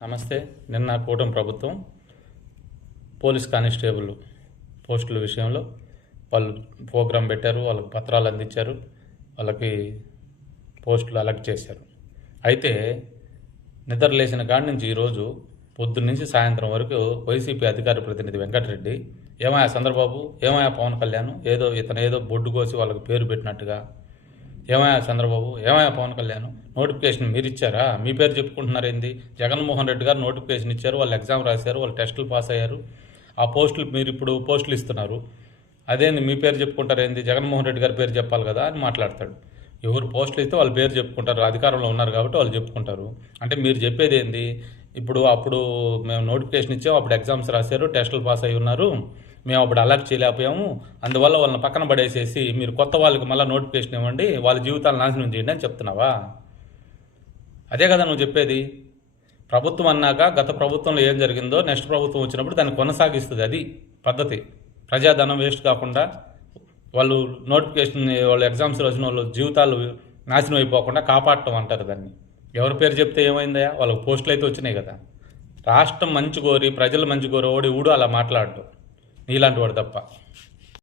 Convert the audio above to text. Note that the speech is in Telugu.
నమస్తే. నిన్న కూటమి ప్రభుత్వం పోలీస్ కానిస్టేబుల్ పోస్టుల విషయంలో వాళ్ళు ప్రోగ్రాం పెట్టారు, వాళ్ళకి పత్రాలు అందించారు, వాళ్ళకి పోస్టులు అలర్ట్ చేశారు. అయితే నిద్ర లేచిన కాడి నుంచి ఈరోజు పొద్దున్న నుంచి సాయంత్రం వరకు వైసీపీ అధికార ప్రతినిధి వెంకటరెడ్డి ఏమయ్యా చంద్రబాబు, ఏమయ్యా పవన్ కళ్యాణ్, ఇతను బొడ్డు కోసి వాళ్ళకి పేరు పెట్టినట్టుగా, ఏమయ్యా చంద్రబాబు, ఏమయ్యా పవన్ కళ్యాణ్, నోటిఫికేషన్ మీరు ఇచ్చారా, మీ పేరు చెప్పుకుంటున్నారు ఏంది? జగన్మోహన్ రెడ్డి గారు నోటిఫికేషన్ ఇచ్చారు, వాళ్ళు ఎగ్జామ్ రాశారు, వాళ్ళు టెస్టులు పాస్ అయ్యారు, ఆ పోస్టులు మీరు ఇప్పుడు పోస్టులు ఇస్తున్నారు, అదేంది మీ పేరు చెప్పుకుంటారు ఏంది? జగన్మోహన్ రెడ్డి గారి పేరు చెప్పాలి కదా అని మాట్లాడతాడు. ఎవరు పోస్టులు ఇస్తే వాళ్ళ పేరు చెప్పుకుంటారు, అధికారంలో ఉన్నారు కాబట్టి వాళ్ళు చెప్పుకుంటారు. అంటే మీరు చెప్పేది ఏంది? అప్పుడు మేము నోటిఫికేషన్ ఇచ్చాము, అప్పుడు ఎగ్జామ్స్ రాశారు, టెస్టులు పాస్ అయి ఉన్నారు, మేము అప్పుడు అలర్ట్ చేయలేకపోయాము, అందువల్ల వాళ్ళని పక్కన పడేసేసి మీరు కొత్త వాళ్ళకి మళ్ళీ నోటిఫికేషన్ ఇవ్వండి, వాళ్ళ జీవితాలు నాశనం చేయండి అని చెప్తున్నావా? అదే కదా నువ్వు చెప్పేది. ప్రభుత్వం అన్నాక గత ప్రభుత్వంలో ఏం జరిగిందో నెక్స్ట్ ప్రభుత్వం వచ్చినప్పుడు దాన్ని కొనసాగిస్తుంది. అది పద్ధతి. ప్రజాధనం వేస్ట్ కాకుండా వాళ్ళు నోటిఫికేషన్, వాళ్ళు ఎగ్జామ్స్ రాసిన వాళ్ళు జీవితాలు నాశనం అయిపోకుండా కాపాడటం అంటారు దాన్ని. ఎవరి పేరు చెప్తే ఏమైందా? వాళ్ళకి పోస్టులు అయితే వచ్చినాయి కదా. రాష్ట్రం మంచి కోరి, ప్రజలు మంచి కోరి ఓడి ఊడు అలా మాట్లాడటం నీలాంటి వాడు తప్ప.